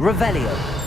Revelio.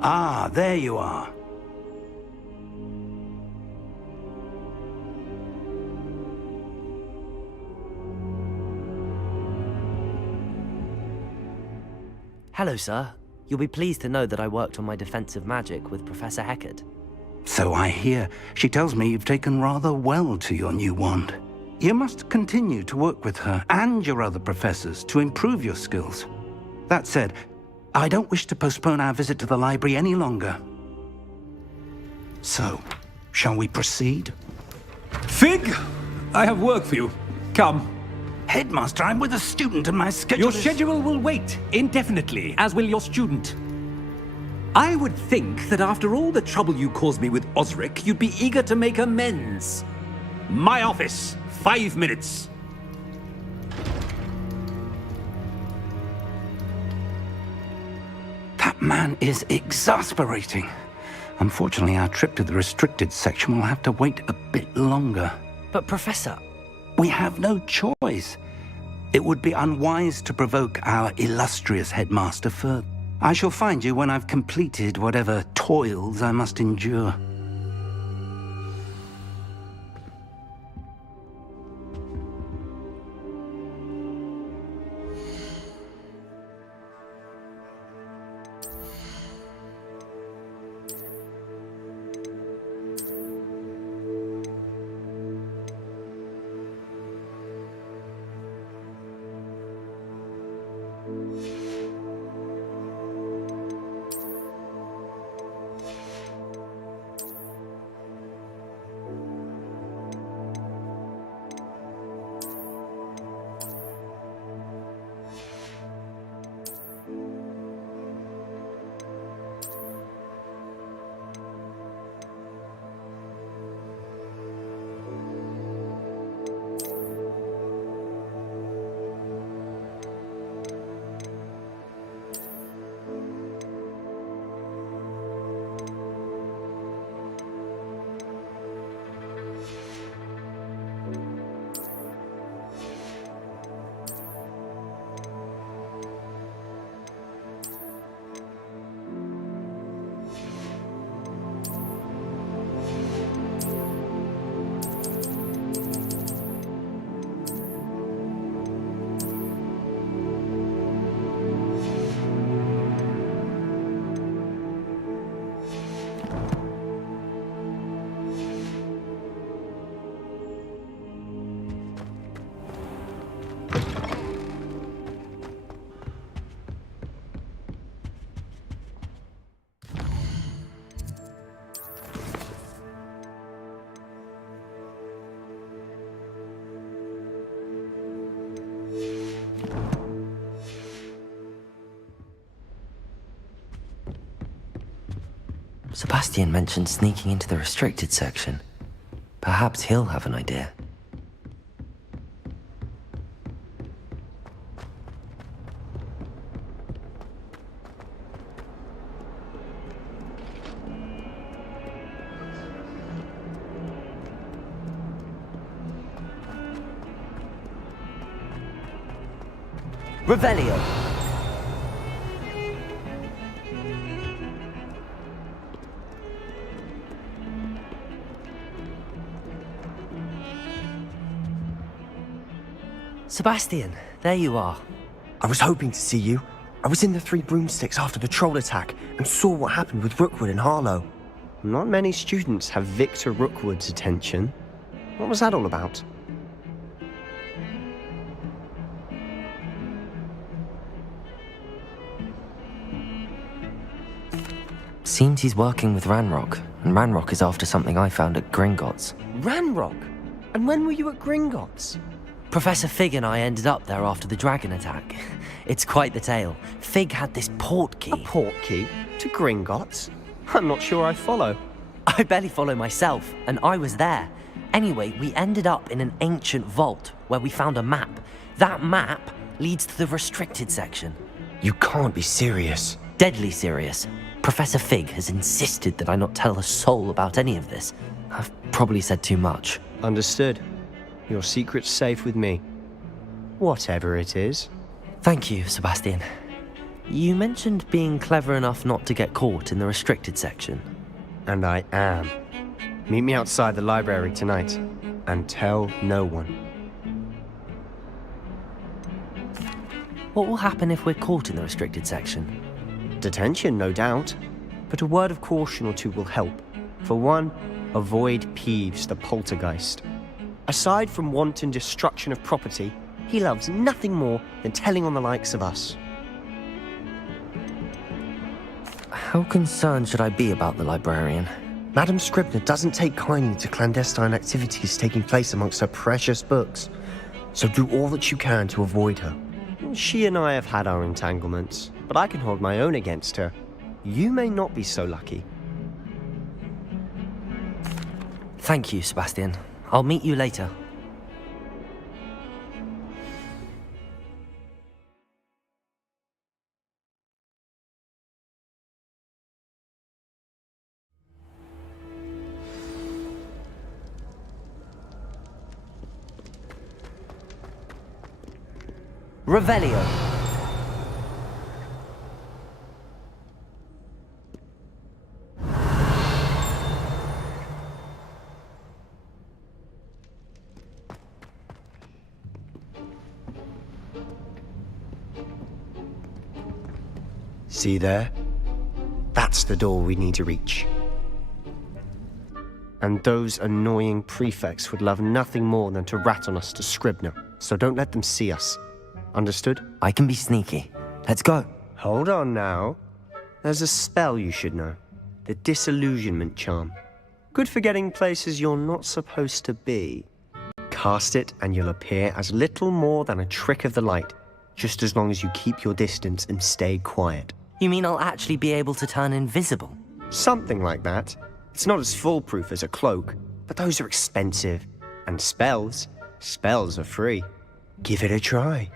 Ah, there you are. Hello, sir. You'll be pleased to know that I worked on my defensive magic with Professor Heckard. So I hear. She tells me you've taken rather well to your new wand. You must continue to work with her and your other professors to improve your skills. That said, I don't wish to postpone our visit to the library any longer. So, shall we proceed? Fig! I have work for you. Come. Headmaster, I'm with a student and my schedule Your schedule will wait indefinitely, as will your student. I would think that after all the trouble you caused me with Osric, you'd be eager to make amends. My office, 5 minutes. That man is exasperating. Unfortunately, our trip to the restricted section will have to wait a bit longer. But, Professor... We have no choice. It would be unwise to provoke our illustrious headmaster further. I shall find you when I've completed whatever toils I must endure. Sebastian mentioned sneaking into the restricted section. Perhaps he'll have an idea. Revelio. Sebastian, there you are. I was hoping to see you. I was in the Three Broomsticks after the troll attack and saw what happened with Rookwood and Harlow. Not many students have Victor Rookwood's attention. What was that all about? Seems he's working with Ranrock, and Ranrock is after something I found at Gringotts. Ranrock? And when were you at Gringotts? Professor Fig and I ended up there after the dragon attack. It's quite the tale. Fig had this port key. A port key? To Gringotts? I'm not sure I follow. I barely follow myself, and I was there. Anyway, we ended up in an ancient vault where we found a map. That map leads to the restricted section. You can't be serious. Deadly serious. Professor Fig has insisted that I not tell a soul about any of this. I've probably said too much. Understood. Your secret's safe with me. Whatever it is. Thank you, Sebastian. You mentioned being clever enough not to get caught in the restricted section. And I am. Meet me outside the library tonight, and tell no one. What will happen if we're caught in the restricted section? Detention, no doubt. But a word of caution or two will help. For one, avoid Peeves the poltergeist. Aside from wanton destruction of property, he loves nothing more than telling on the likes of us. How concerned should I be about the librarian? Madam Scribner doesn't take kindly to clandestine activities taking place amongst her precious books, so do all that you can to avoid her. She and I have had our entanglements, but I can hold my own against her. You may not be so lucky. Thank you, Sebastian. I'll meet you later. Revelio. See there? That's the door we need to reach. And those annoying prefects would love nothing more than to rat on us to Scribner, so don't let them see us. Understood? I can be sneaky. Let's go. Hold on now. There's a spell you should know. The Disillusionment Charm. Good for getting places you're not supposed to be. Cast it and you'll appear as little more than a trick of the light, just as long as you keep your distance and stay quiet. You mean I'll actually be able to turn invisible? Something like that. It's not as foolproof as a cloak, but those are expensive. And spells are free. Give it a try.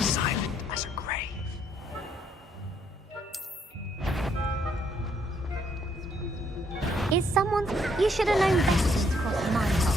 Silent as a grave. Is someone... You should have known better to cross the mine hole.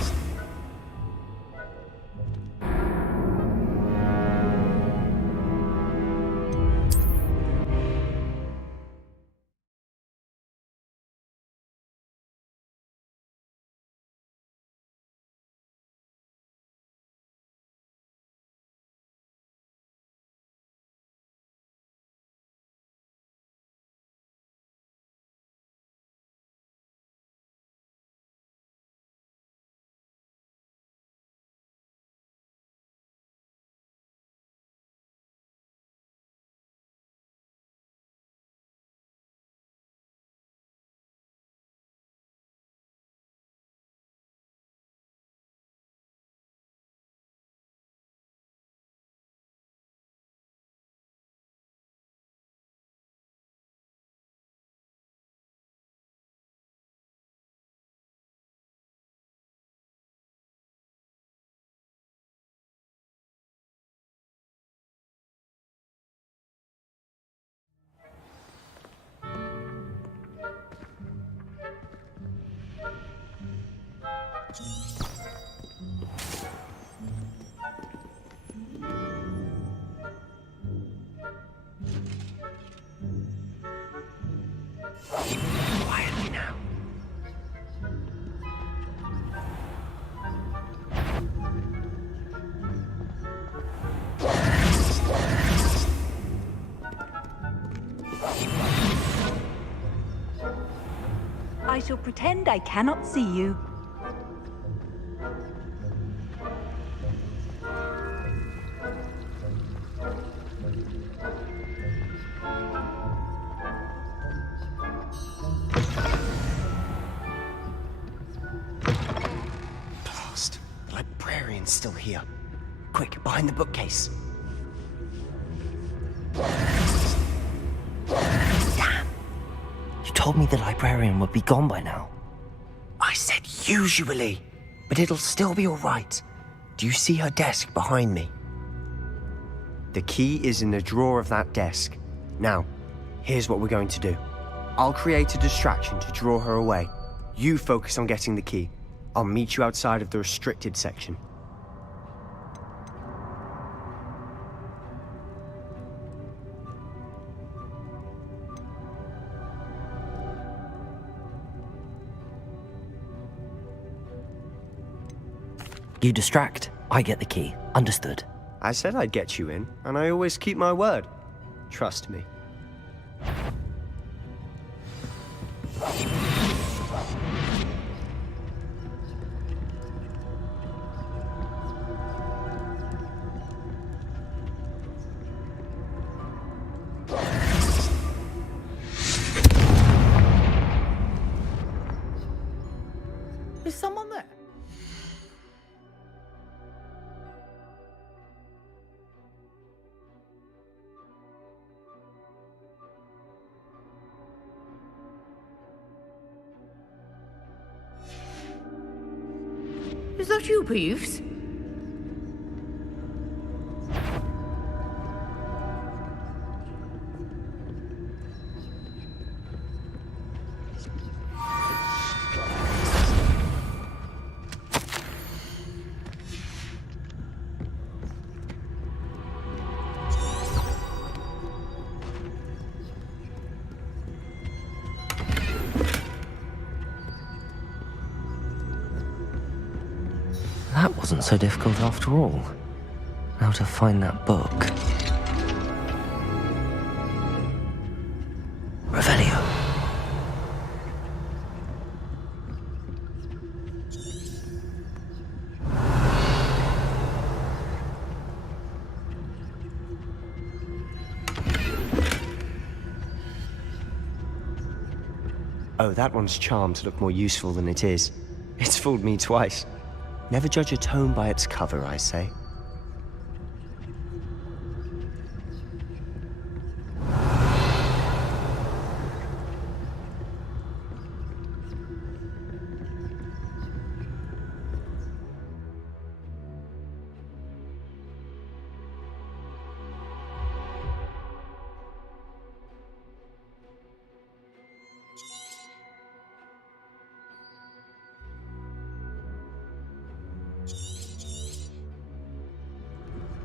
shall pretend I cannot see you. Blast. The librarian's still here. Quick, behind the bookcase. Damn. You told me the librarian would be gone by now. I said usually, but it'll still be all right. Do you see her desk behind me? The key is in the drawer of that desk. Now, here's what we're going to do. I'll create a distraction to draw her away. You focus on getting the key. I'll meet you outside of the restricted section. You distract, I get the key. Understood. I said I'd get you in, and I always keep my word. Trust me. Is someone there? Is that you, Peeves? That wasn't so difficult after all. Now to find that book. Revelio. Oh, that one's charmed to look more useful than it is. It's fooled me twice. Never judge a tome by its cover, I say.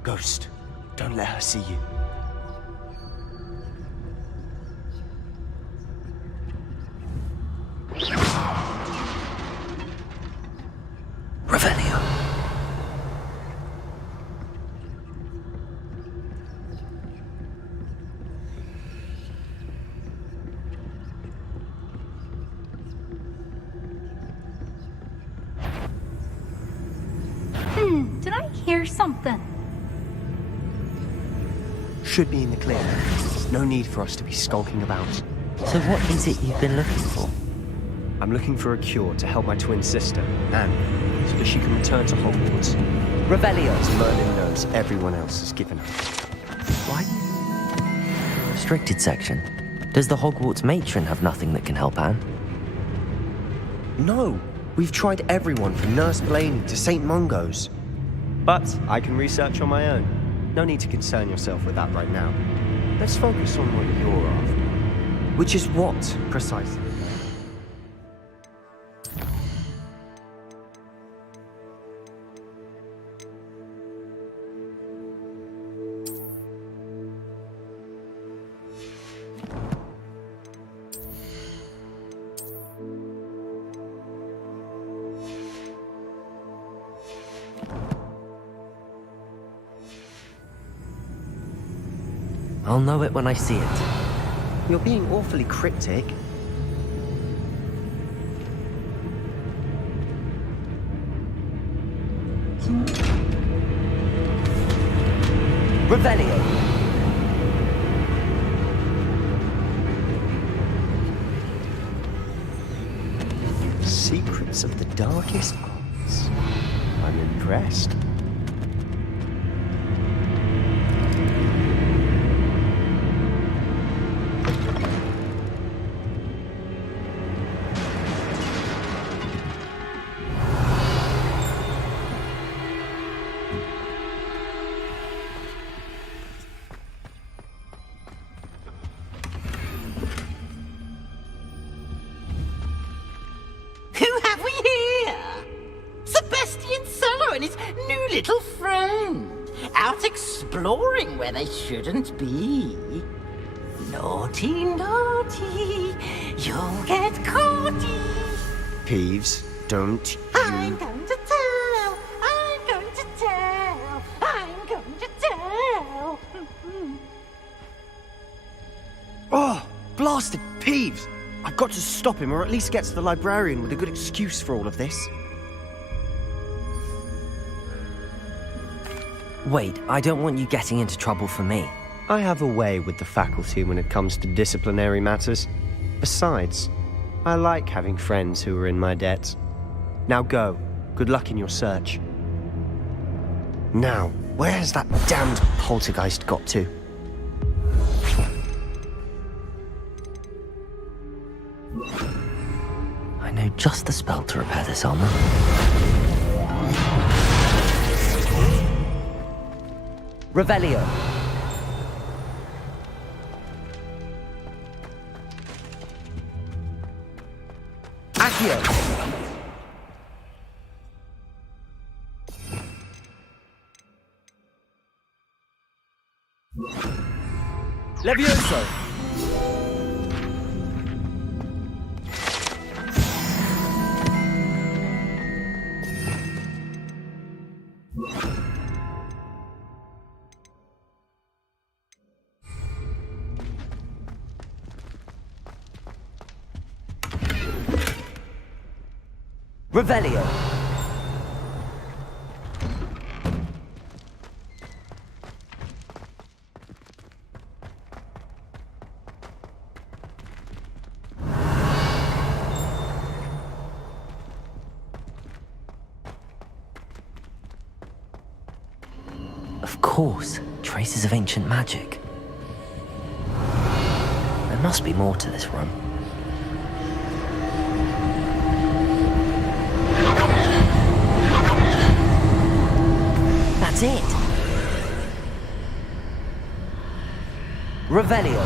Ghost, don't let her see you. Revelio. Did I hear something? Should be in the clear. No need for us to be skulking about. So what is it you've been looking for? I'm looking for a cure to help my twin sister, Anne, so that she can return to Hogwarts. Revelio. As Merlin knows everyone else has given her. Why? Restricted section. Does the Hogwarts matron have nothing that can help Anne? No, we've tried everyone from Nurse Blaney to St. Mungo's. But I can research on my own. No need to concern yourself with that right now. Let's focus on what you're after. Which is what, precisely? I'll know it when I see it. You're being awfully cryptic. Revelio. Secrets of the darkest arts. I'm impressed. Who have we here? Sebastian Cello and his new little friend. Out exploring where they shouldn't be. Naughty, naughty, you'll get caughty. Peeves, don't I'm you... going to tell, I'm going to tell, I'm going to tell. Oh, blasted Peeves! I've got to stop him, or at least get to the librarian with a good excuse for all of this. Wait, I don't want you getting into trouble for me. I have a way with the faculty when it comes to disciplinary matters. Besides, I like having friends who are in my debt. Now go. Good luck in your search. Now, where has that damned poltergeist got to? I know just the spell to repair this armor. Revelio. Accio. Levioso. Revelio. Of course, traces of ancient magic. There must be more to this room. That's it. Revelio.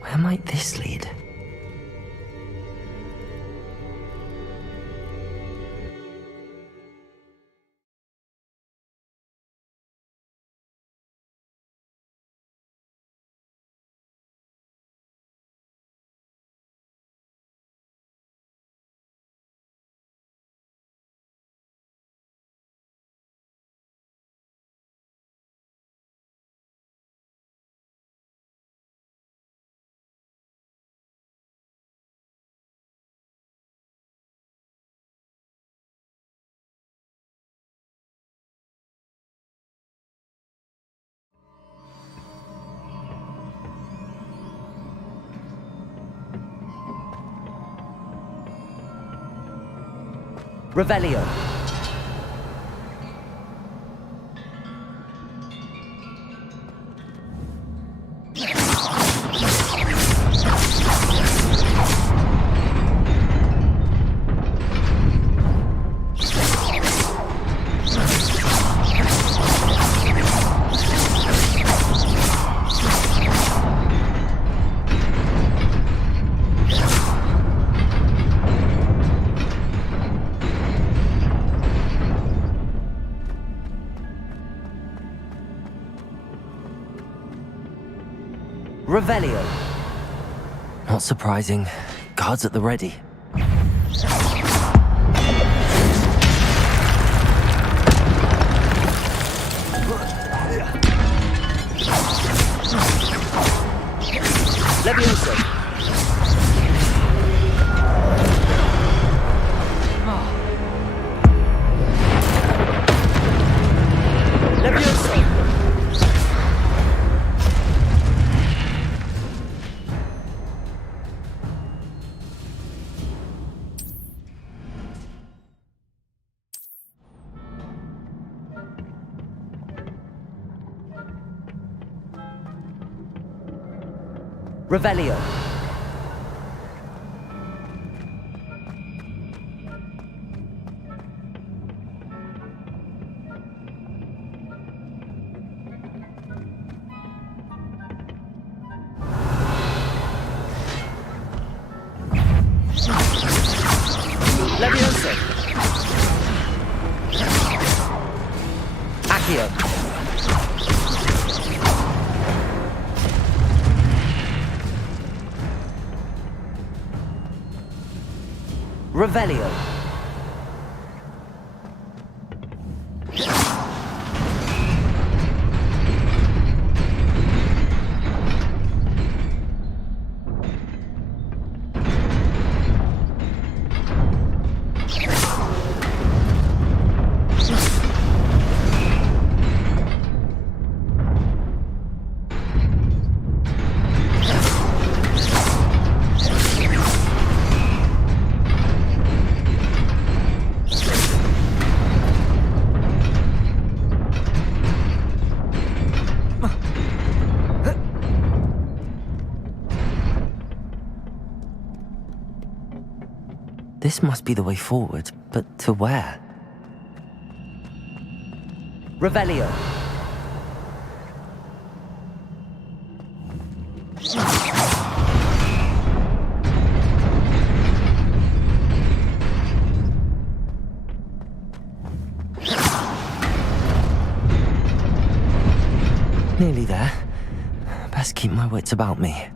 Where might this lead? Revelio. Revelio. Not surprising. Guards at the ready. Levioso! Levioso! Revelio. Levioso. Accio. Revelio. This must be the way forward, but to where? Revelio. Nearly there. Best keep my wits about me.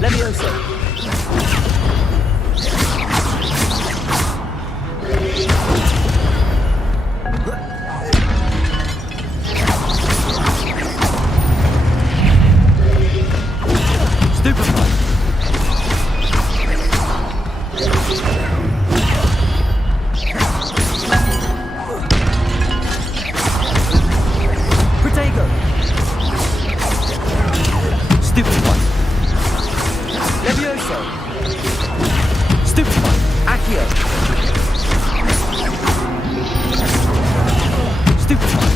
Levioso. Stupefy. Protego. Stupefy. Levioso! Stupefy! Accio! Stupefy!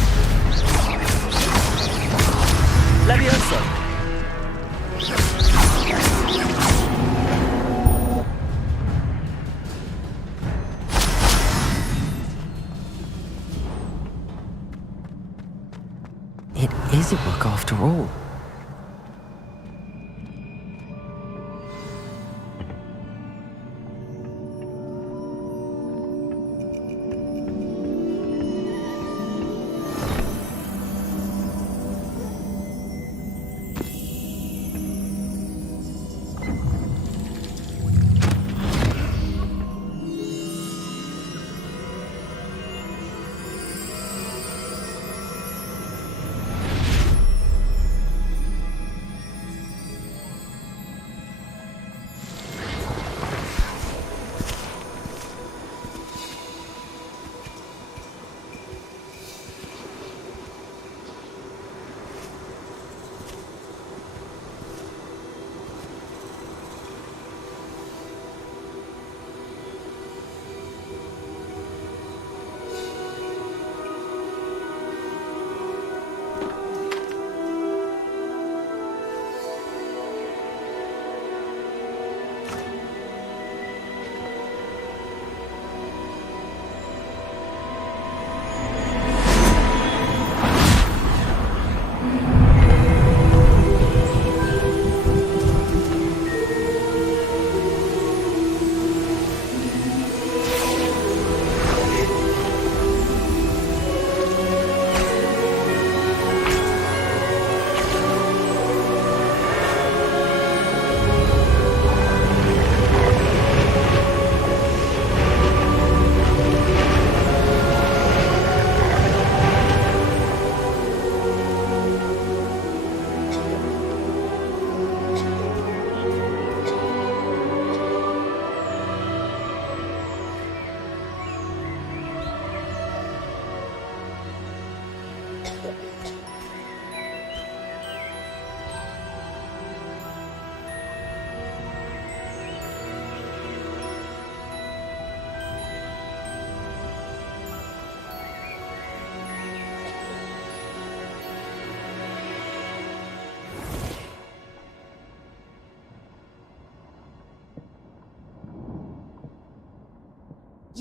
Levioso! It is a book after all.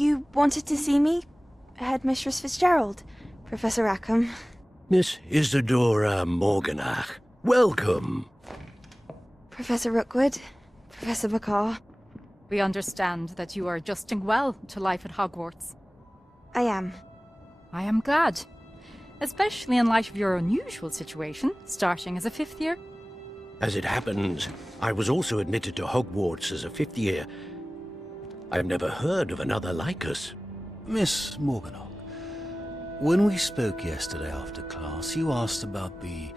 You wanted to see me? Headmistress Fitzgerald, Professor Rackham. Miss Isadora Morganach, welcome. Professor Rookwood, Professor McCaw. We understand that you are adjusting well to life at Hogwarts. I am. I am glad. Especially in light of your unusual situation, starting as a 5th year. As it happens, I was also admitted to Hogwarts as a 5th year. I've never heard of another like us. Miss Morganach, when we spoke yesterday after class, you asked about the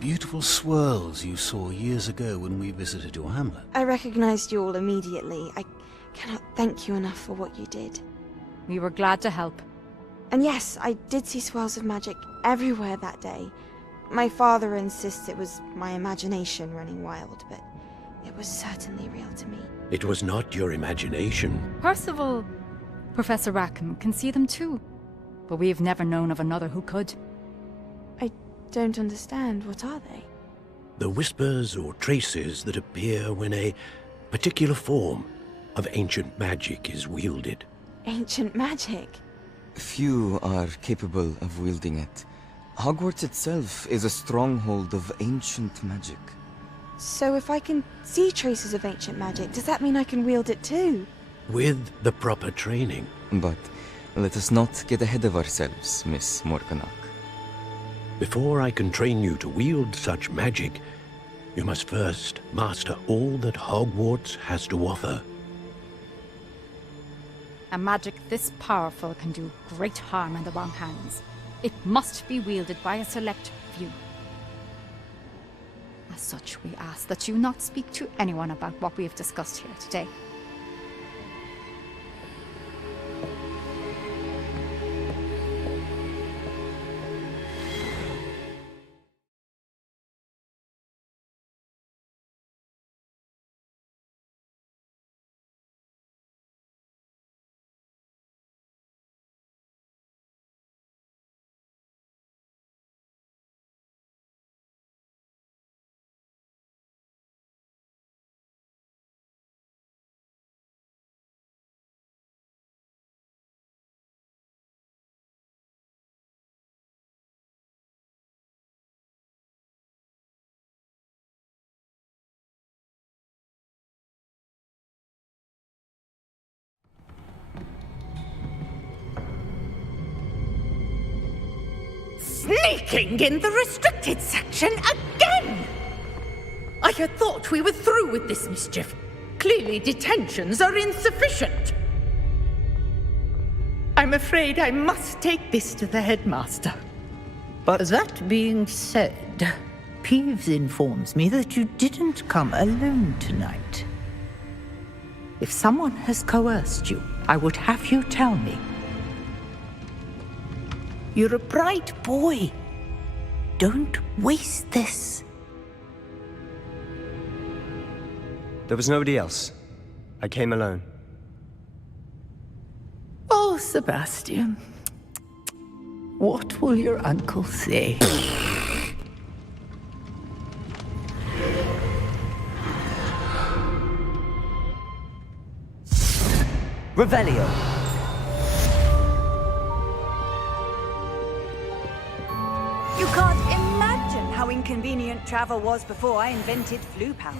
beautiful swirls you saw years ago when we visited your hamlet. I recognized you all immediately. I cannot thank you enough for what you did. We were glad to help. And yes, I did see swirls of magic everywhere that day. My father insists it was my imagination running wild, but it was certainly real to me. It was not your imagination. Percival, Professor Rackham can see them too. But we've never known of another who could. I don't understand. What are they? The whispers or traces that appear when a particular form of ancient magic is wielded. Ancient magic? Few are capable of wielding it. Hogwarts itself is a stronghold of ancient magic. So if I can see traces of ancient magic, does that mean I can wield it too? With the proper training. But let us not get ahead of ourselves, Miss Morganach. Before I can train you to wield such magic, you must first master all that Hogwarts has to offer. A magic this powerful can do great harm in the wrong hands. It must be wielded by a select few. As such, we ask that you not speak to anyone about what we have discussed here today. Sneaking in the restricted section again! I had thought we were through with this mischief. Clearly detentions are insufficient. I'm afraid I must take this to the headmaster. But That being said, Peeves informs me that you didn't come alone tonight. If someone has coerced you, I would have you tell me. You're a bright boy. Don't waste this. there was nobody else. I came alone. Oh, Sebastian. What will your uncle say? Revelio. You can't imagine how inconvenient travel was before I invented flu powder.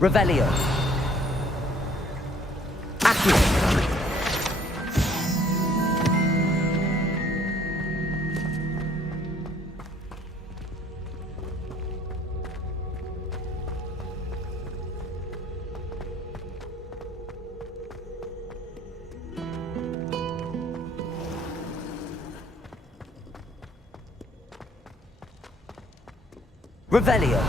Revelio. Accio. Revelio.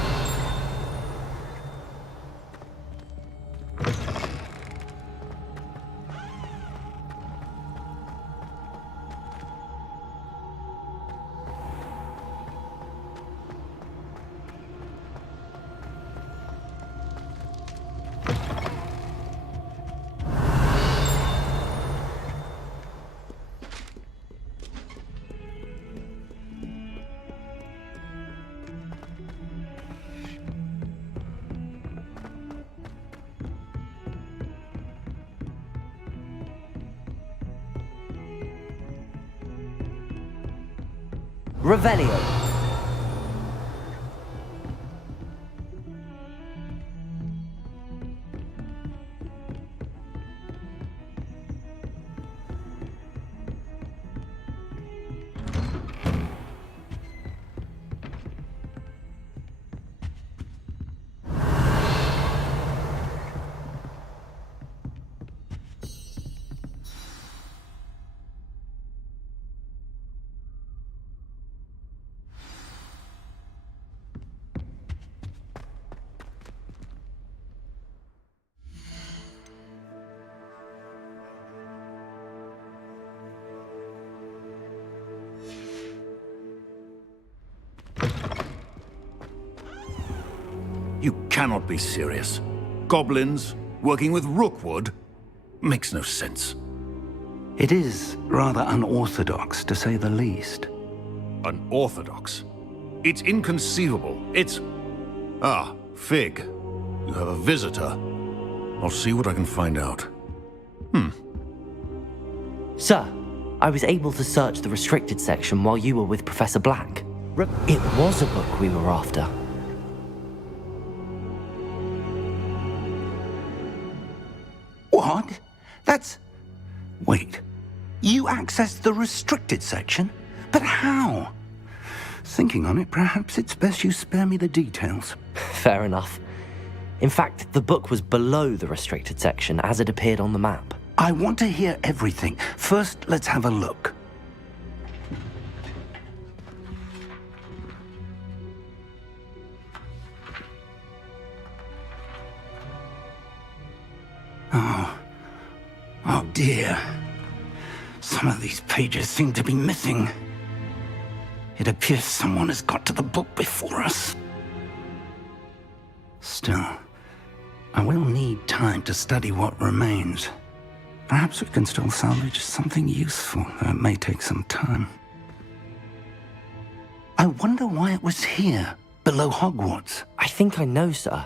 Revelio. You cannot be serious. Goblins working with Rookwood? Makes no sense. It is rather unorthodox, to say the least. Unorthodox? It's inconceivable. It's... Ah, Fig. You have a visitor. I'll see what I can find out. Sir, I was able to search the restricted section while you were with Professor Black. It was a book we were after. What? That's... Wait. You accessed the restricted section? But how? Thinking on it, perhaps it's best you spare me the details. Fair enough. In fact, the book was below the restricted section as it appeared on the map. I want to hear everything. First, let's have a look. Oh dear. Some of these pages seem to be missing. It appears someone has got to the book before us. Still, I will need time to study what remains. Perhaps we can still salvage something useful, though it may take some time. I wonder why it was here, below Hogwarts. I think I know, sir.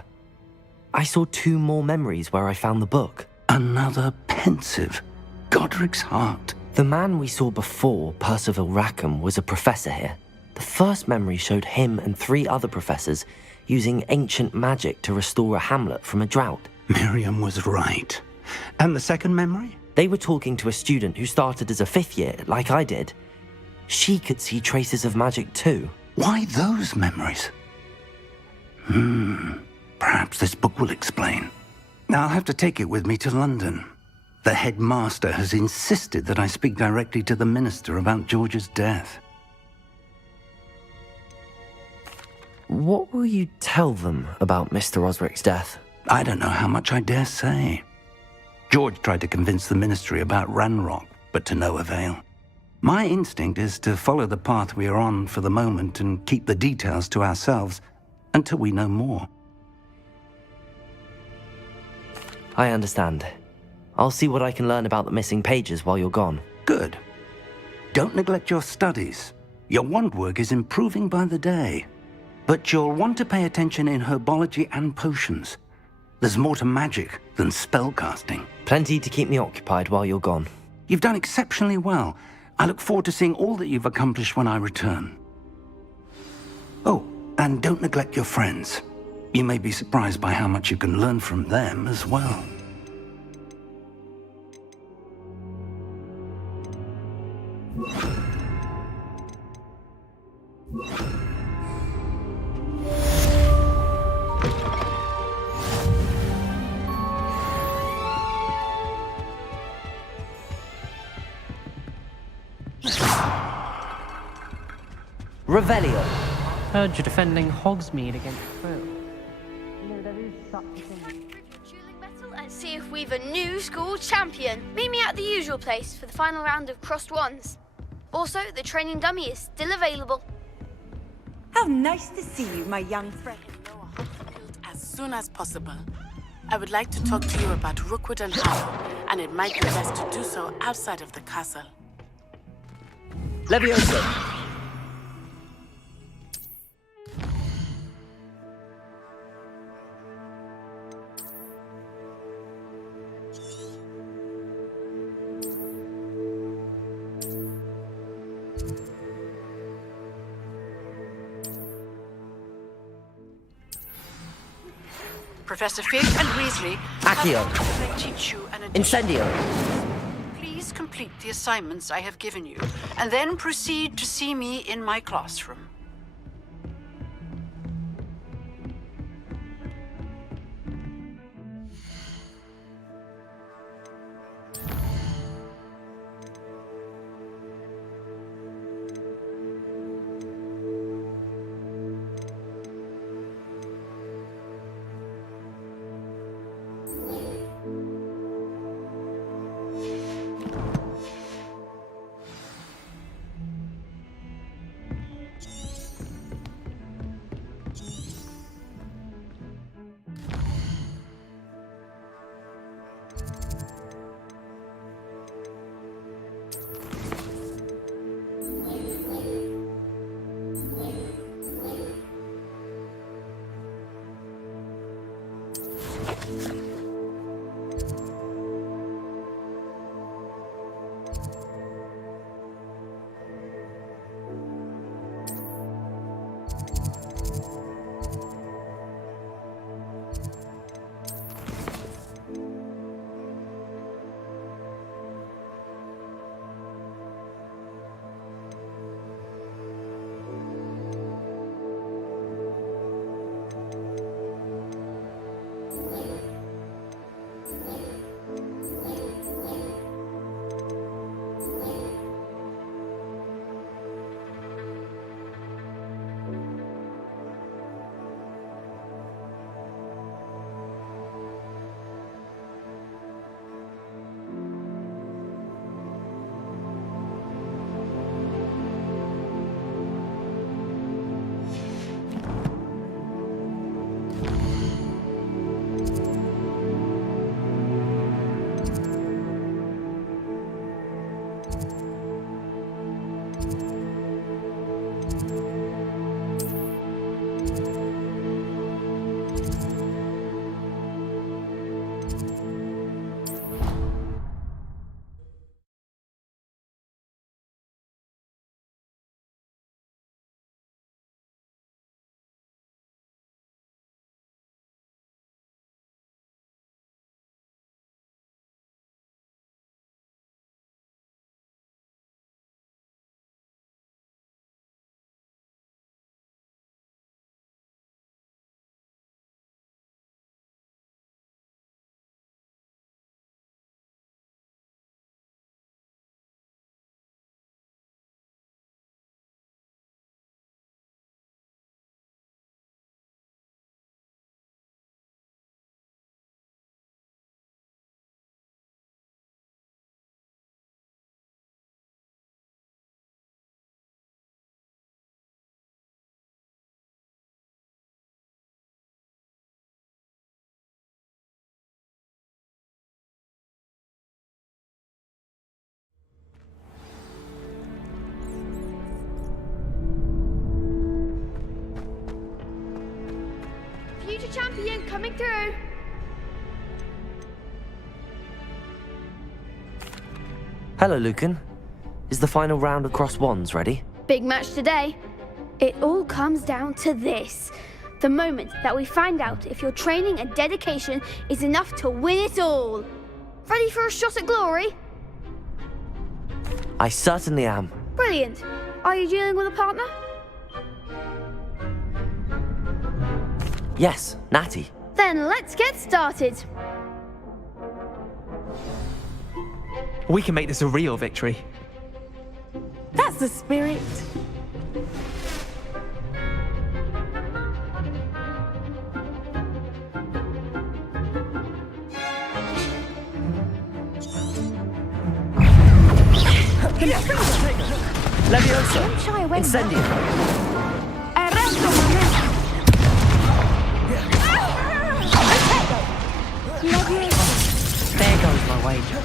I saw 2 more memories where I found the book. Another pensive. Godric's heart. The man we saw before, Percival Rackham, was a professor here. The first memory showed him and 3 other professors using ancient magic to restore a hamlet from a drought. Miriam was right. And the second memory? They were talking to a student who started as a 5th year, like I did. She could see traces of magic too. Why those memories? Perhaps this book will explain. I'll have to take it with me to London. The headmaster has insisted that I speak directly to the minister about George's death. What will you tell them about Mr. Osric's death? I don't know how much I dare say. George tried to convince the ministry about Ranrock, but to no avail. My instinct is to follow the path we are on for the moment and keep the details to ourselves until we know more. I understand. I'll see what I can learn about the missing pages while you're gone. Good. Don't neglect your studies. Your wand work is improving by the day. But you'll want to pay attention in herbology and potions. There's more to magic than spellcasting. Plenty to keep me occupied while you're gone. You've done exceptionally well. I look forward to seeing all that you've accomplished when I return. Oh, and don't neglect your friends. You may be surprised by how much you can learn from them as well. Revelio. Heard you're defending Hogsmeade against Quill. Let's see if we've a new school champion. Meet me at the usual place for the final round of crossed wands. Also, the training dummy is still available. How nice to see you, my young friend. As soon as possible. I would like to talk to you about Rookwood and Harlow, and it might be best to do so outside of the castle. Levioso. Professor Fig and Weasley Accio. have to teach you an addition. Incendio. Please complete the assignments I have given you, and then proceed to see me in my classroom. Future champion coming through. Hello, Lucan. Is the final round of crossed wands ready? Big match today. It all comes down to this. The moment that we find out if your training and dedication is enough to win it all. Ready for a shot at glory? I certainly am. Brilliant. Are you dealing with a partner? Yes, Natty. Then let's get started. We can make this a real victory. That's the spirit. Levioso! Incendio! Arresto momento! There goes my wager.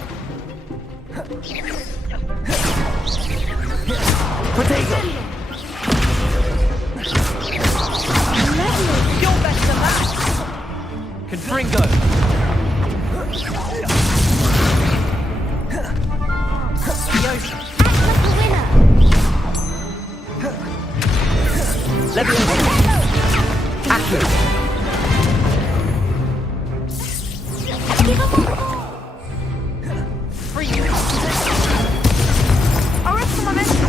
Protego! You're better than that! Confringo! Levioso! Accio! Arresto momento!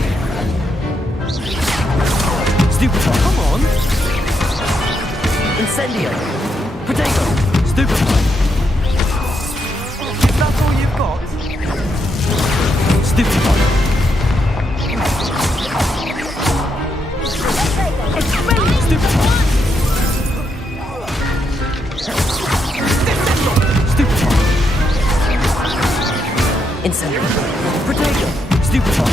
Stupefy! Come on! Incendio! Protego! Stupefy! Is that all you've got? Stupefy! Stupefy! Incendio! Protego! Stupefy!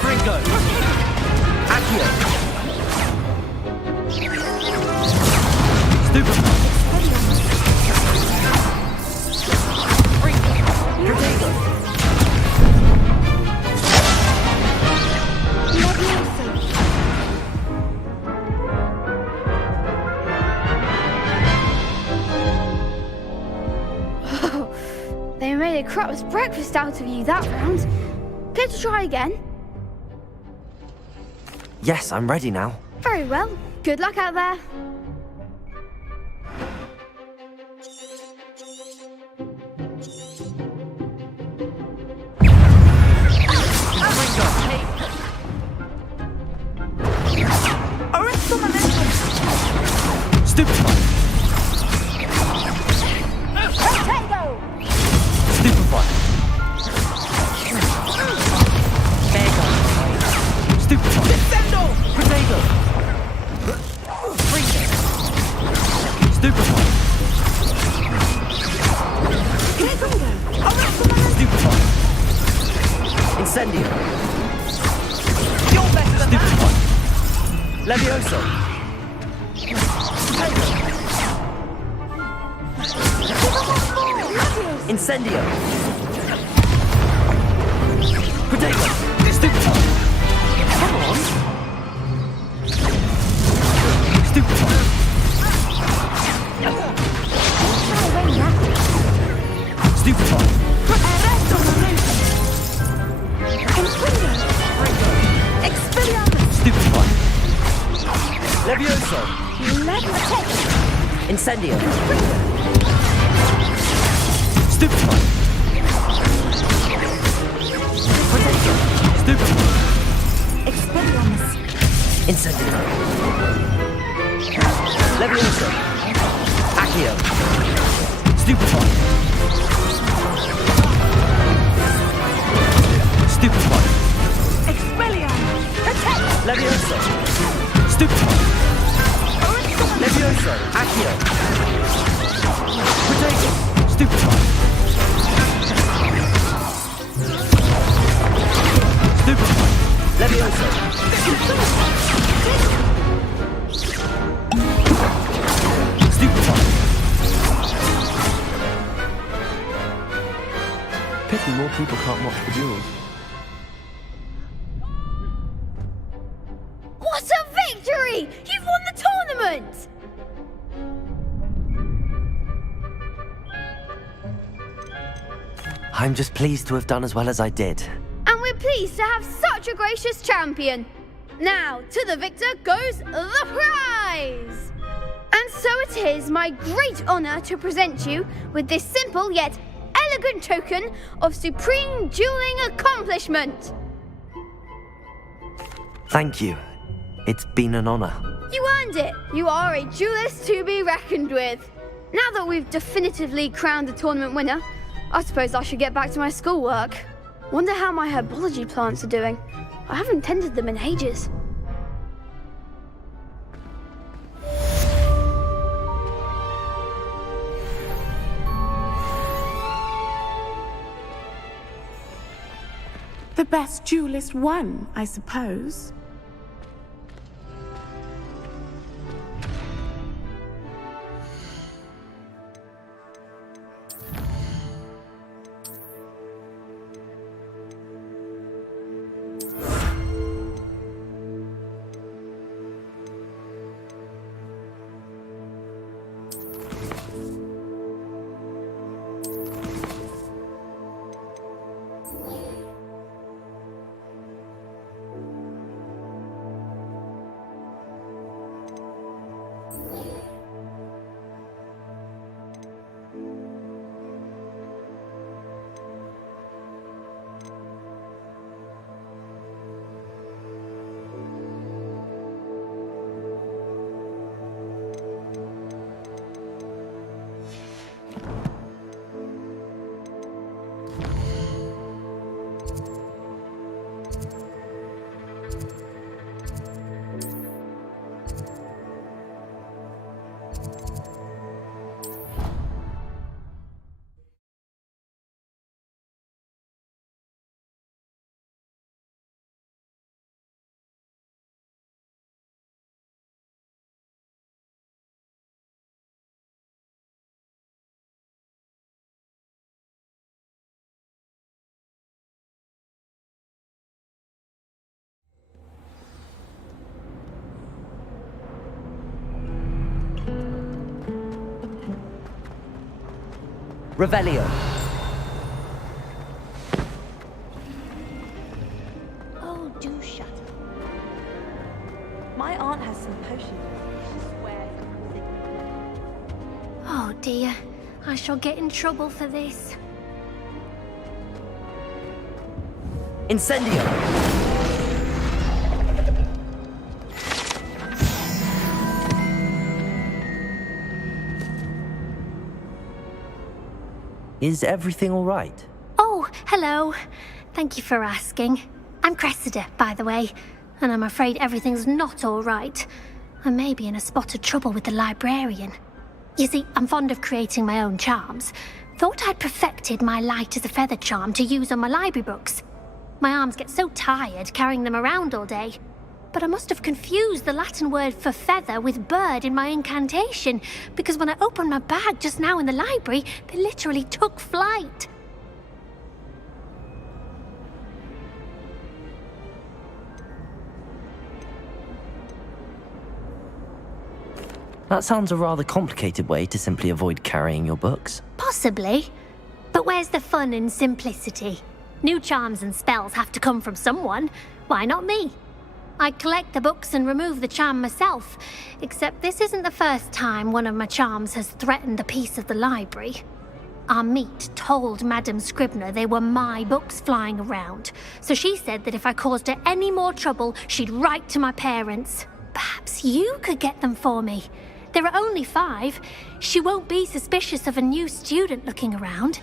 Fringo! Accio! Stupefy! Protego! They made a crap's breakfast out of you that round. Care to try again? Yes, I'm ready now. Very well. Good luck out there. Arresto momento! Stupefy! Protego! Stupefy! Stupefy! Descendo! Protego! Stupefy! Arresto momento! Stupefy! Incendio! You're better than that! Stupefy! Levioso! Incendio! Protego! Stupefy! Come on! Stupefy! Stupefy! Arresto momento! Expelliarmus! Stupefy! Levioso! Levitate! Incendio! Stupefy! Protego! Stupefy! Expelliarmus! Incendio! Levioso! Accio! Stupefy! Stupefy! Expelliarmus! Protect! Levioso! Stupefy! Levioso! Accio! Protego! Stupefy! Stupefy! Levioso! Stupefy! Pity more people can't watch the duels. What a victory! You've won the tournament! I I'm just pleased to have done as well as I did. And we're pleased to have such a gracious champion. Now, to the victor goes the prize! And so it is my great honour to present you with this simple yet elegant token of supreme dueling accomplishment. Thank you. It's been an honour. You earned it. You are a duelist to be reckoned with. Now that we've definitively crowned the tournament winner, I suppose I should get back to my schoolwork. Wonder how my herbology plants are doing. I haven't tended them in ages. The best duelist won, I suppose. Revelio. Oh, do shut up. My aunt has some potions. She swears to Oh dear, I shall get in trouble for this. Incendio! Is everything all right? Oh, hello. Thank you for asking. I'm Cressida, by the way, and I'm afraid everything's not all right. I may be in a spot of trouble with the librarian. You see, I'm fond of creating my own charms. Thought I'd perfected my light as a feather charm to use on my library books. My arms get so tired carrying them around all day. But I must have confused the Latin word for feather with bird in my incantation, because when I opened my bag just now in the library, they literally took flight. That sounds a rather complicated way to simply avoid carrying your books. Possibly. But where's the fun in simplicity? New charms and spells have to come from someone. Why not me? I collect the books and remove the charm myself, except this isn't the first time one of my charms has threatened the peace of the library. Our meet told Madame Scribner they were my books flying around, so she said that if I caused her any more trouble, she'd write to my parents. Perhaps you could get them for me. There are only 5. She won't be suspicious of a new student looking around.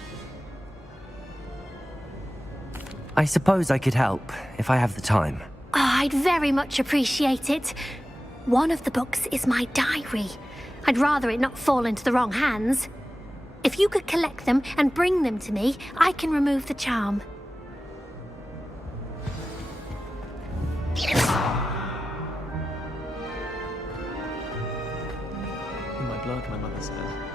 I suppose I could help, if I have the time. Oh, I'd very much appreciate it. One of the books is my diary. I'd rather it not fall into the wrong hands. If you could collect them and bring them to me, I can remove the charm. In my blood, my mother said.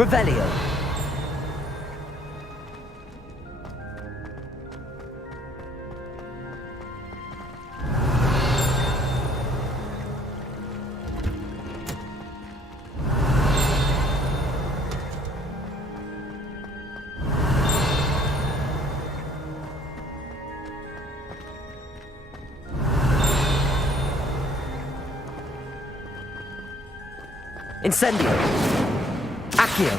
Revelio. Incendio. Accio.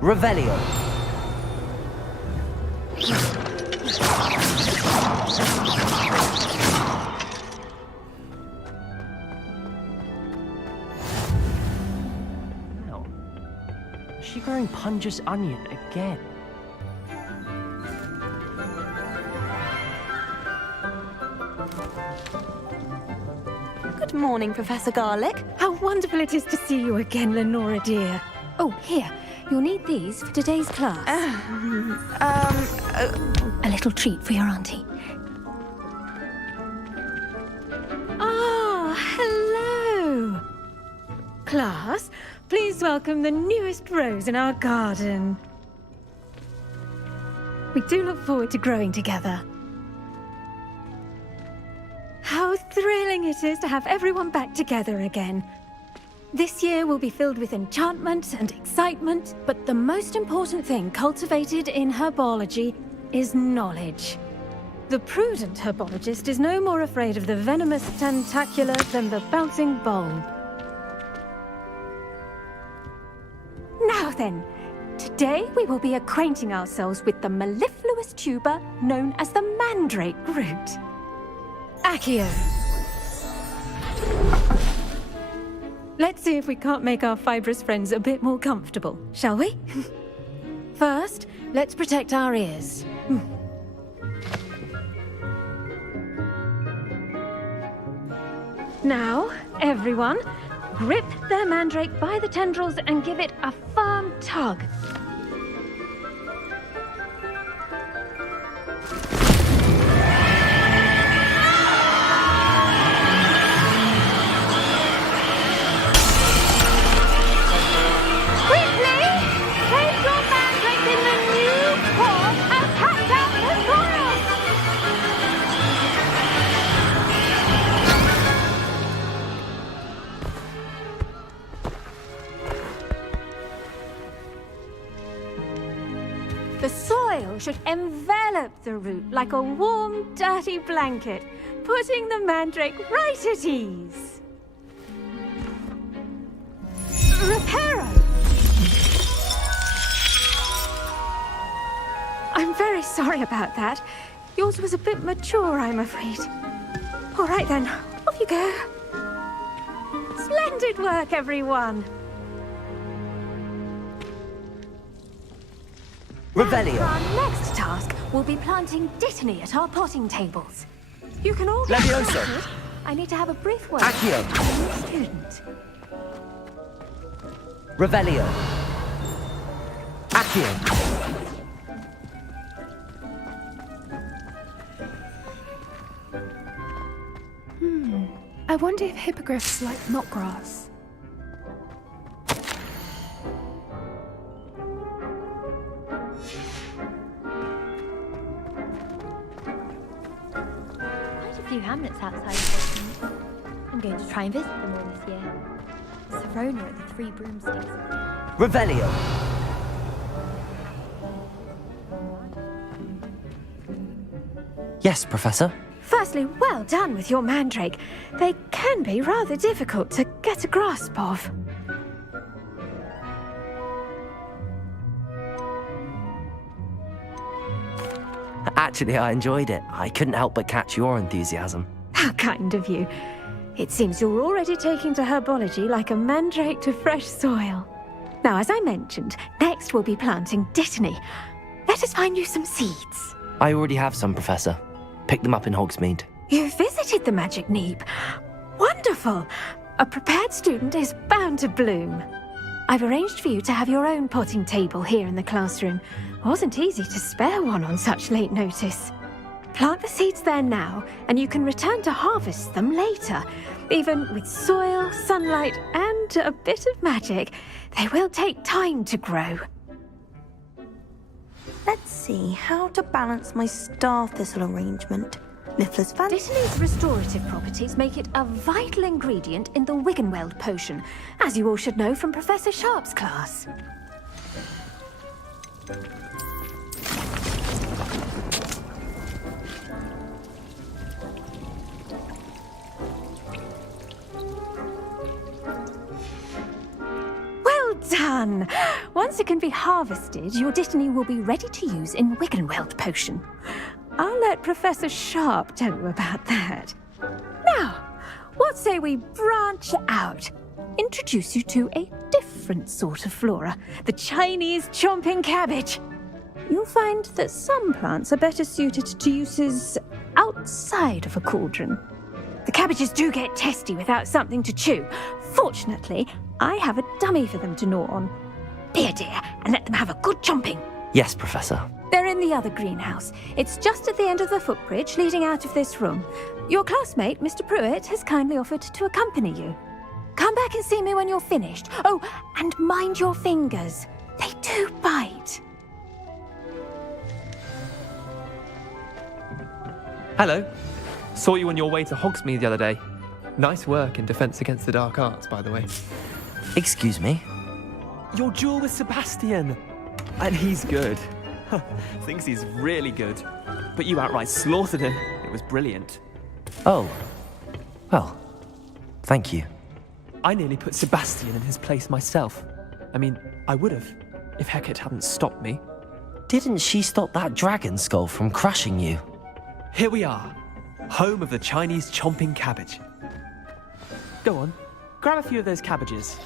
Revelio. Is she growing Punja's onion again? Good morning, Professor Garlick. How wonderful it is to see you again, Lenora dear. Oh, here. You'll need these for today's class. A little treat for your auntie. Ah, hello. Class, please welcome the newest rose in our garden. We do look forward to growing together. How thrilling it is to have everyone back together again. This year will be filled with enchantment and excitement, but the most important thing cultivated in herbology is knowledge. The prudent herbologist is no more afraid of the venomous tentacula than the bouncing bulb. Now then, today we will be acquainting ourselves with the mellifluous tuber known as the mandrake root. Accio. Let's see if we can't make our fibrous friends a bit more comfortable, shall we? First, let's protect our ears. Now, everyone, grip their mandrake by the tendrils and give it a firm tug. The soil should envelop the root like a warm, dirty blanket, putting the mandrake right at ease. Reparo! I'm very sorry about that. Yours was a bit mature, I'm afraid. All right then, off you go. Splendid work, everyone. Revelio. Our next task will be planting dittany at our potting tables. You can all get Levioso. started. I need to have a brief word Accio. with a new student. Revelio. Accio. I wonder if hippogriffs like knotgrass. Quite a few hamlets outside of Boston. I'm going to try and visit them all this year. Serona at the Three Broomsticks. Revelio. Yes, Professor? Firstly, well done with your mandrake. They can be rather difficult to get a grasp of. Actually, I enjoyed it. I couldn't help but catch your enthusiasm. How kind of you. It seems you're already taking to herbology like a mandrake to fresh soil. Now, as I mentioned, next we'll be planting dittany. Let us find you some seeds. I already have some, Professor. Picked them up in Hogsmeade. You visited the Magic Neep. Wonderful. A prepared student is bound to bloom. I've arranged for you to have your own potting table here in the classroom. Wasn't easy to spare one on such late notice. Plant the seeds there now, and you can return to harvest them later. Even with soil, sunlight, and a bit of magic, they will take time to grow. Let's see how to balance my star thistle arrangement. Niffler's fan. Dittany's restorative properties make it a vital ingredient in the Wiggenweld potion, as you all should know from Professor Sharp's class. Well done! Once it can be harvested, your Dittany will be ready to use in Wiggenweld potion. I'll let Professor Sharp tell you about that. Now, what say we branch out? Introduce you to a different sort of flora, the Chinese chomping cabbage. You'll find that some plants are better suited to uses outside of a cauldron. The cabbages do get testy without something to chew. Fortunately, I have a dummy for them to gnaw on. Be a dear and let them have a good chomping. Yes, Professor. They're in the other greenhouse. It's just at the end of the footbridge leading out of this room. Your classmate, Mr. Pruitt, has kindly offered to accompany you. Come back and see me when you're finished. Oh, and mind your fingers. They do bite. Hello. Saw you on your way to Hogsmeade the other day. Nice work in Defense Against the Dark Arts, by the way. Excuse me? Your duel with Sebastian. And he's good. Thinks he's really good. But you outright slaughtered him. It was brilliant. Oh. Well, thank you. I nearly put Sebastian in his place myself. I mean, I would have, if Hecate hadn't stopped me. Didn't she stop that dragon skull from crushing you? Here we are, home of the Chinese chomping cabbage. Go on, grab a few of those cabbages.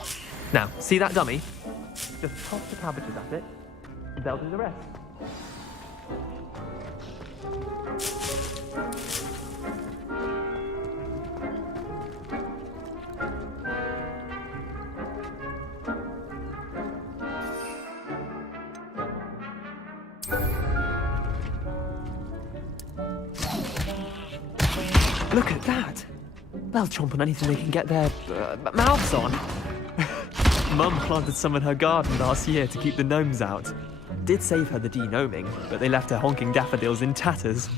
Now, see that dummy? Just toss the cabbages at it, and they'll do the rest. Look at that! They'll chomp on anything they can get their mouths on. Mum planted some in her garden last year to keep the gnomes out. Did save her the de-gnoming, but they left her honking daffodils in tatters.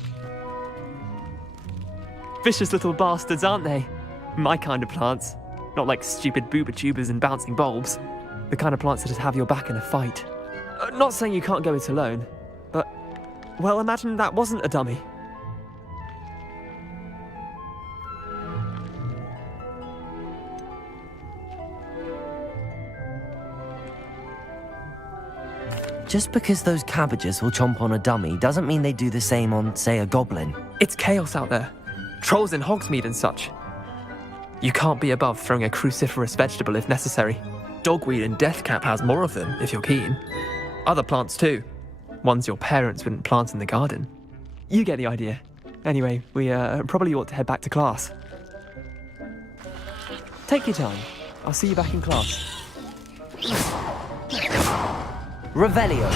Vicious little bastards, aren't they? My kind of plants. Not like stupid booba tubers and bouncing bulbs. The kind of plants that just have your back in a fight. Not saying you can't go it alone, but, well, imagine that wasn't a dummy. Just because those cabbages will chomp on a dummy doesn't mean they do the same on, say, a goblin. It's chaos out there. Trolls in Hogsmeade and such. You can't be above throwing a cruciferous vegetable if necessary. Dogweed and deathcap has more of them, if you're keen. Other plants too. Ones your parents wouldn't plant in the garden. You get the idea. Anyway, we probably ought to head back to class. Take your time. I'll see you back in class. Revelio.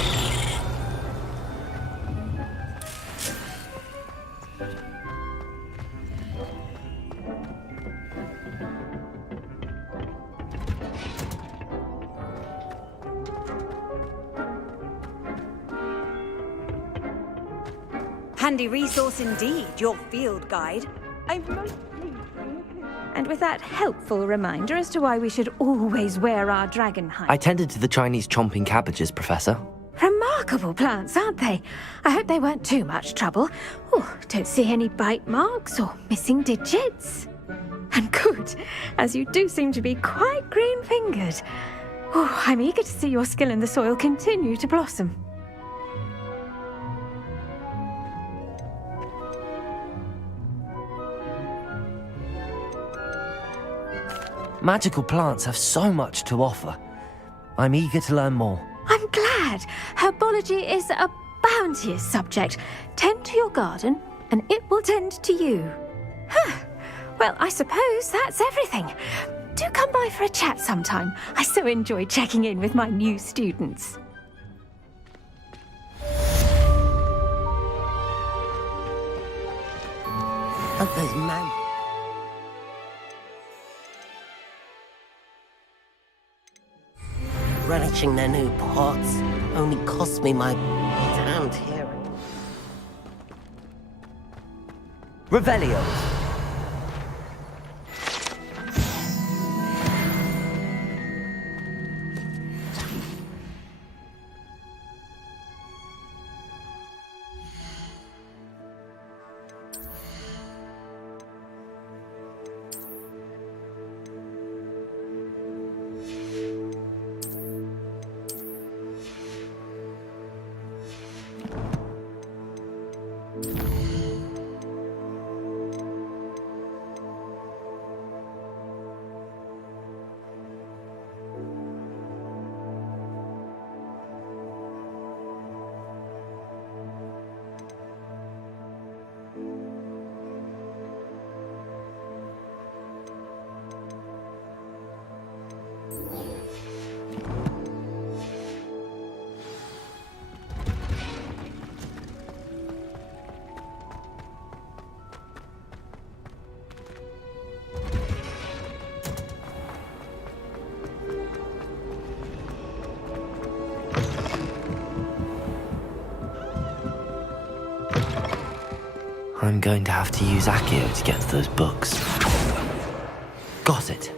Handy resource indeed, your field guide. I'm most pleased. And with that helpful reminder as to why we should always wear our dragon hide. I tended to the Chinese chomping cabbages, Professor. Remarkable plants, aren't they? I hope they weren't too much trouble. Oh, don't see any bite marks or missing digits. And good, as you do seem to be quite green-fingered. Oh, I'm eager to see your skill in the soil continue to blossom. Magical plants have so much to offer. I'm eager to learn more. I'm glad. Herbology is a bounteous subject. Tend to your garden, and it will tend to you. Huh. Well, I suppose that's everything. Do come by for a chat sometime. I so enjoy checking in with my new students. Aren't those man... Relishing their new pots only cost me my damned hearing. Revelio. I'm going to have to use Accio to get to those books. Got it.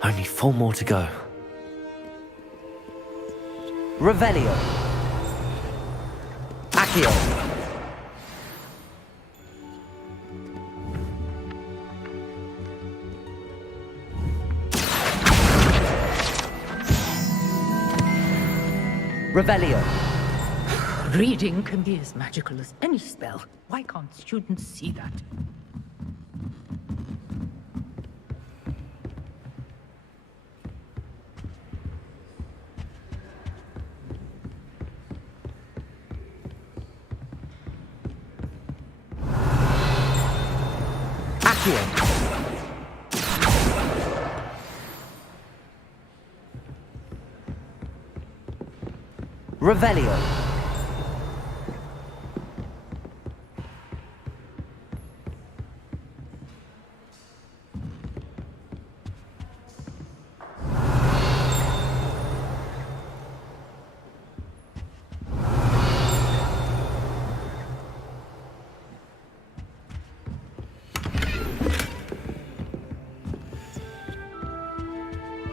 Only 4 more to go. Revelio. Accio. Revelio. Reading can be as magical as any spell. Why can't students see that? Accio. Revelio.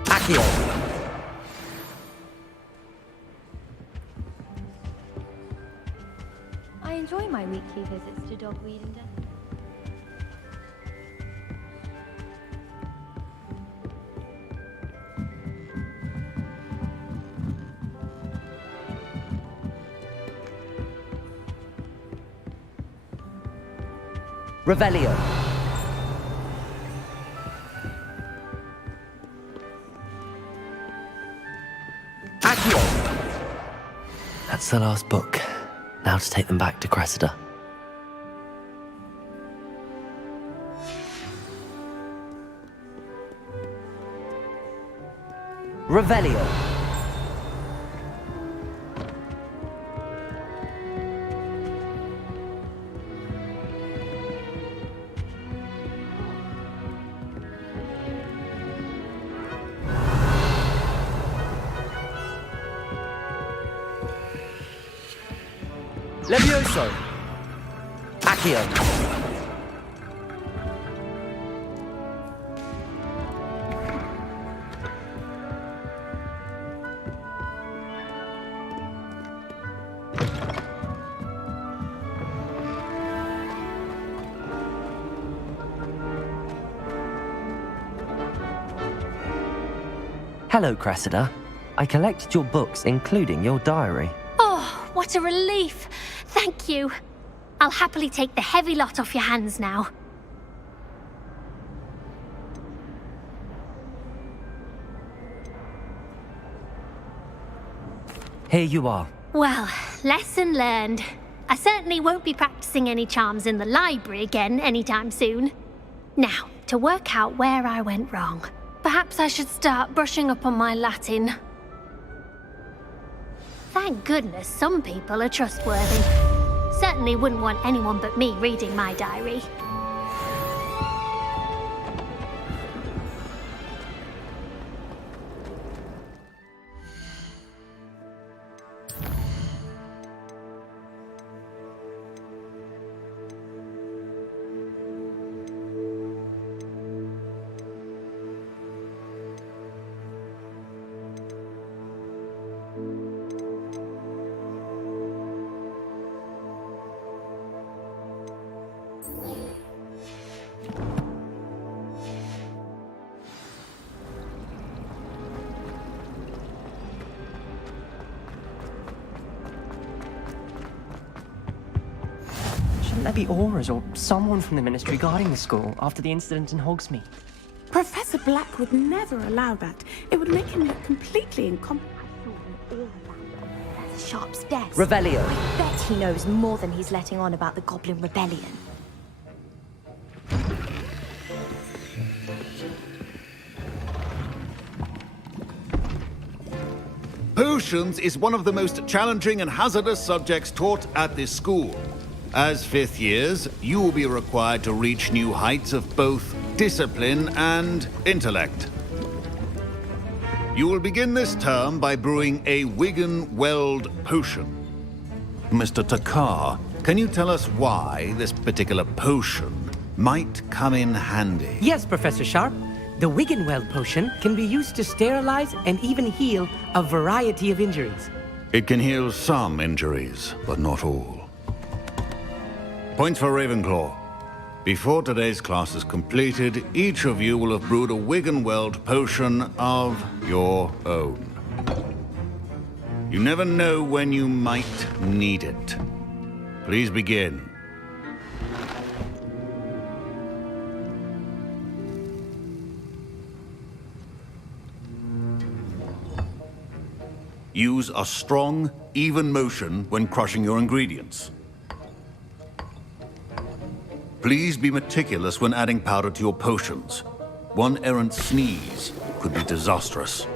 Accio. I enjoy my weekly visits to Dogweed and Death. Revelio. Accio. That's the last book. Now to take them back to Cressida. Revelio. Levioso. Accio. Hello, Cressida. I collected your books, including your diary. Oh, what a relief. Thank you. I'll happily take the heavy lot off your hands now. Here you are. Well, lesson learned. I certainly won't be practicing any charms in the library again anytime soon. Now, to work out where I went wrong. Perhaps I should start brushing up on my Latin. Thank goodness some people are trustworthy. Certainly wouldn't want anyone but me reading my diary. Shouldn't there be auras or someone from the Ministry guarding the school after the incident in Hogsmeade? Professor Black would never allow that. It would make him look completely incompetent. Sharp's desk. Revelio. I bet he knows more than he's letting on about the Goblin Rebellion. Potions is one of the most challenging and hazardous subjects taught at this school. As fifth years, you will be required to reach new heights of both discipline and intellect. You will begin this term by brewing a Wigan-Weld potion. Mr. Takar, can you tell us why this particular potion might come in handy? Yes, Professor Sharp. The Wigan-Weld potion can be used to sterilize and even heal a variety of injuries. It can heal some injuries, but not all. Points for Ravenclaw. Before today's class is completed, each of you will have brewed a Wigan-Weld potion of your own. You never know when you might need it. Please begin. Use a strong, even motion when crushing your ingredients. Please be meticulous when adding powder to your potions. One errant sneeze could be disastrous.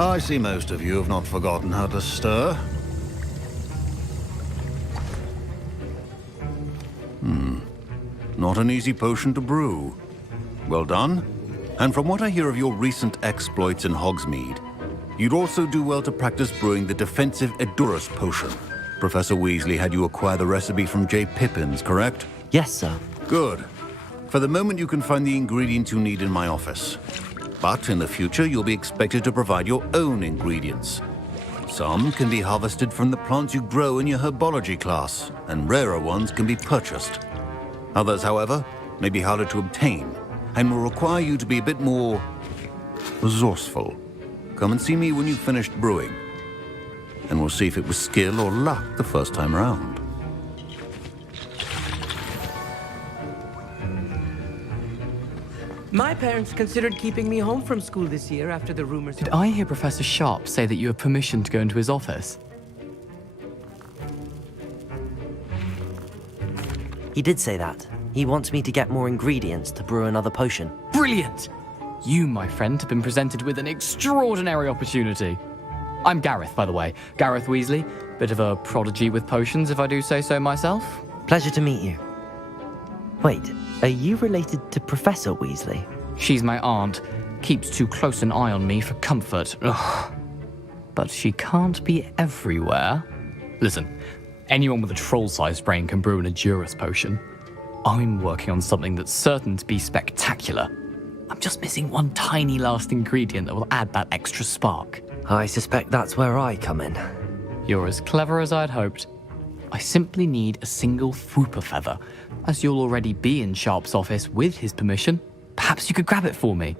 I see most of you have not forgotten how to stir. Not an easy potion to brew. Well done. And from what I hear of your recent exploits in Hogsmeade, you'd also do well to practice brewing the defensive Edurus potion. Professor Weasley had you acquire the recipe from J. Pippins, correct? Yes, sir. Good. For the moment, you can find the ingredients you need in my office. But in the future, you'll be expected to provide your own ingredients. Some can be harvested from the plants you grow in your herbology class, and rarer ones can be purchased. Others, however, may be harder to obtain, and will require you to be a bit more resourceful. Come and see me when you've finished brewing, and we'll see if it was skill or luck the first time around. My parents considered keeping me home from school this year after the rumors. Did I hear Professor Sharp say that you have permission to go into his office? He did say that. He wants me to get more ingredients to brew another potion. Brilliant! You, my friend, have been presented with an extraordinary opportunity. I'm Gareth, by the way. Gareth Weasley. Bit of a prodigy with potions, if I do say so myself. Pleasure to meet you. Wait, are you related to Professor Weasley? She's my aunt. Keeps too close an eye on me for comfort. Ugh. But she can't be everywhere. Listen, anyone with a troll-sized brain can brew an Edurus potion. I'm working on something that's certain to be spectacular. I'm just missing one tiny last ingredient that will add that extra spark. I suspect that's where I come in. You're as clever as I'd hoped. I simply need a single Fwooper feather. As you'll already be in Sharp's office with his permission, perhaps you could grab it for me.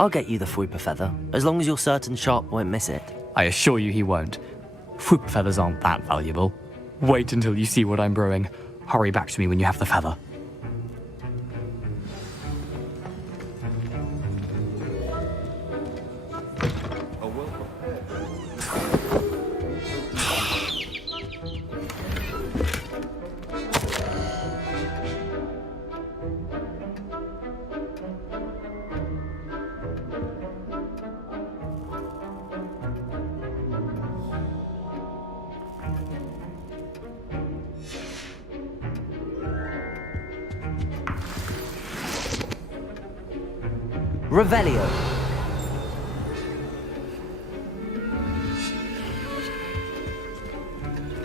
I'll get you the Fwooper feather, as long as you're certain Sharp won't miss it. I assure you he won't. Whoop feathers aren't that valuable. Wait until you see what I'm brewing. Hurry back to me when you have the feather. Revelio.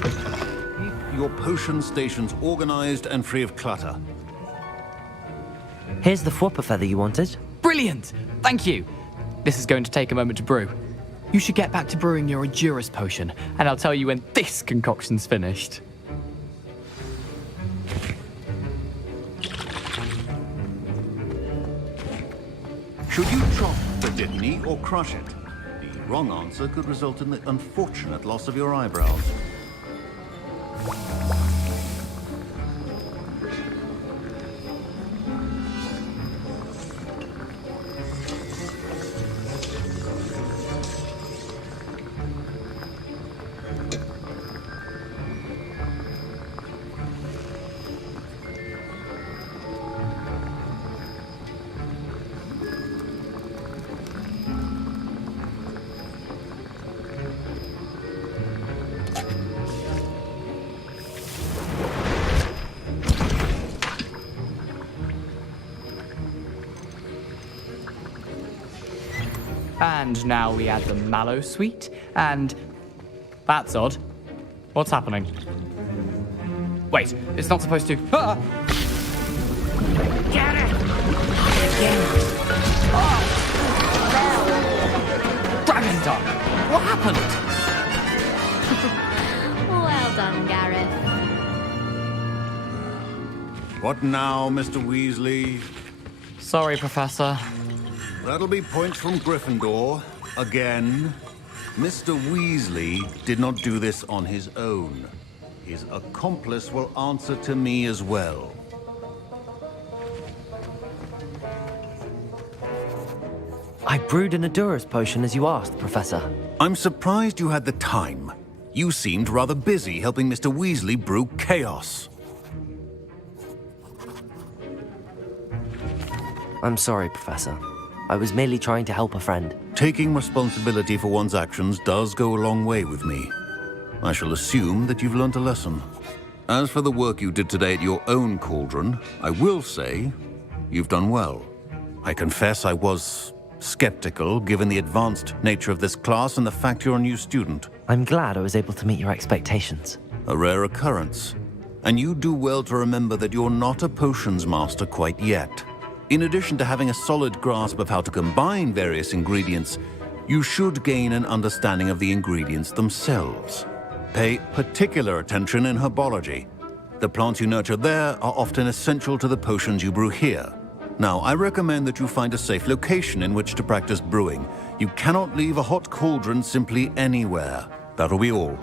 Keep your potion stations organized and free of clutter. Here's the Fwooper feather you wanted. Brilliant! Thank you! This is going to take a moment to brew. You should get back to brewing your Edurus potion, and I'll tell you when this concoction's finished. Should you chop the Dittany or crush it? The wrong answer could result in the unfortunate loss of your eyebrows. And now we add the mallow sweet, and... That's odd. What's happening? Wait, it's not supposed to... Ah! Get it! Dragon tongue! What happened? Well done, Gareth. What now, Mr. Weasley? Sorry, Professor. That'll be points from Gryffindor. Again. Mr. Weasley did not do this on his own. His accomplice will answer to me as well. I brewed an Edurus potion as you asked, Professor. I'm surprised you had the time. You seemed rather busy helping Mr. Weasley brew chaos. I'm sorry, Professor. I was merely trying to help a friend. Taking responsibility for one's actions does go a long way with me. I shall assume that you've learnt a lesson. As for the work you did today at your own cauldron, I will say you've done well. I confess I was skeptical, given the advanced nature of this class and the fact you're a new student. I'm glad I was able to meet your expectations. A rare occurrence. And you do well to remember that you're not a potions master quite yet. In addition to having a solid grasp of how to combine various ingredients, you should gain an understanding of the ingredients themselves. Pay particular attention in herbology. The plants you nurture there are often essential to the potions you brew here. Now, I recommend that you find a safe location in which to practice brewing. You cannot leave a hot cauldron simply anywhere. That'll be all.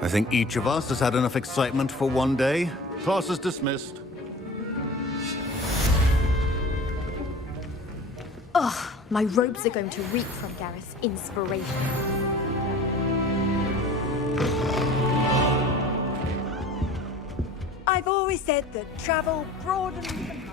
I think each of us has had enough excitement for one day. Class is dismissed. Ugh, my robes are going to reek from Gareth's inspiration. I've always said that travel broadens the mind.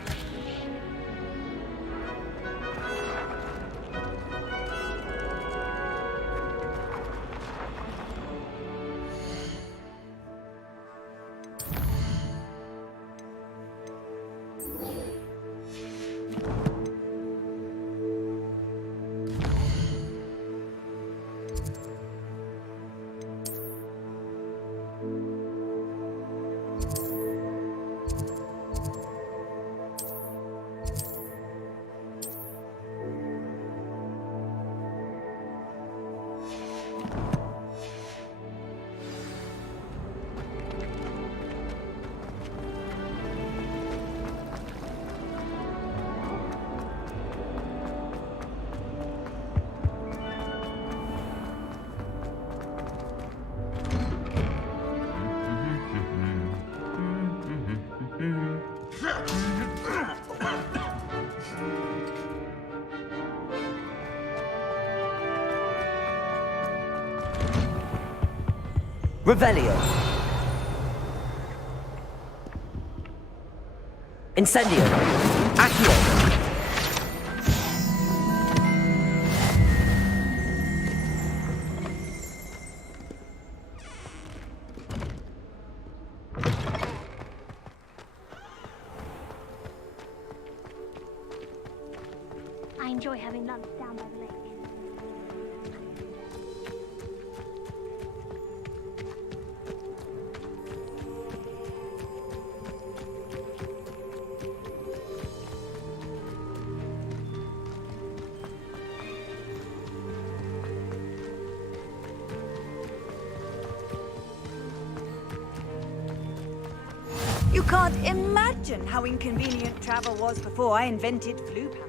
Revelio. Incendio. Accio. I enjoy having lunch down by the lake. You can't imagine how inconvenient travel was before I invented flu pal.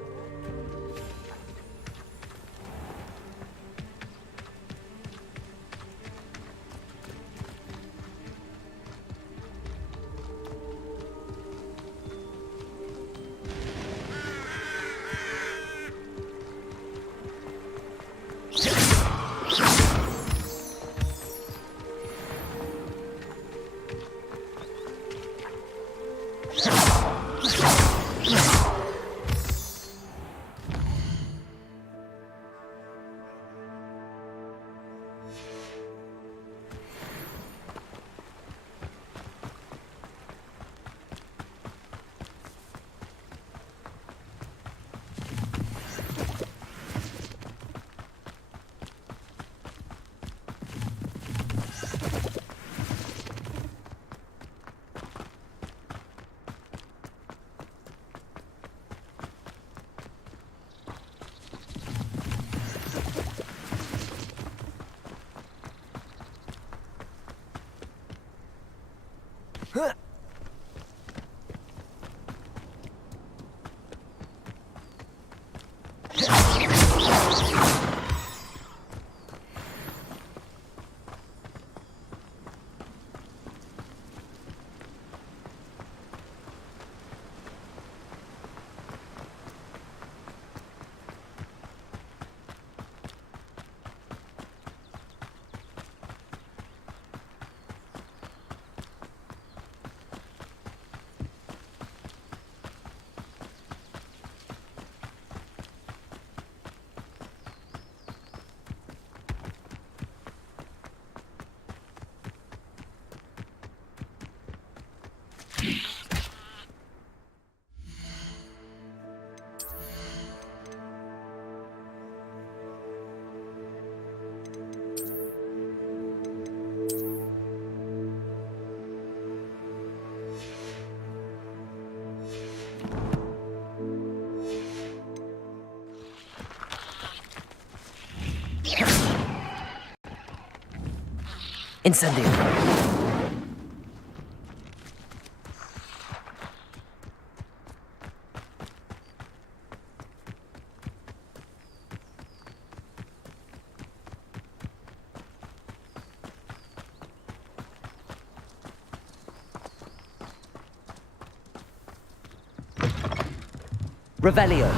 Incendio. Revelio.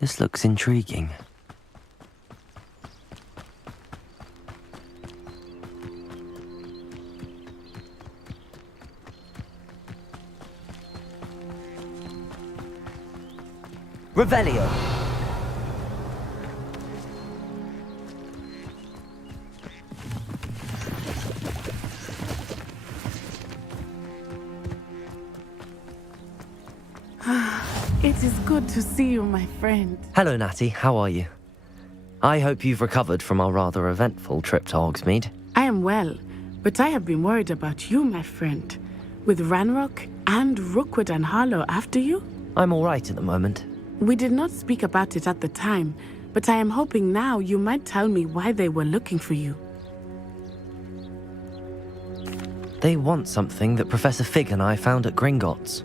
This looks intriguing. Revelio. It is good to see you, my friend. Hello, Natty. How are you? I hope you've recovered from our rather eventful trip to Hogsmeade. I am well, but I have been worried about you, my friend. With Ranrock and Rookwood and Harlow after you? I'm all right at the moment. We did not speak about it at the time, but I am hoping now you might tell me why they were looking for you. They want something that Professor Fig and I found at Gringotts.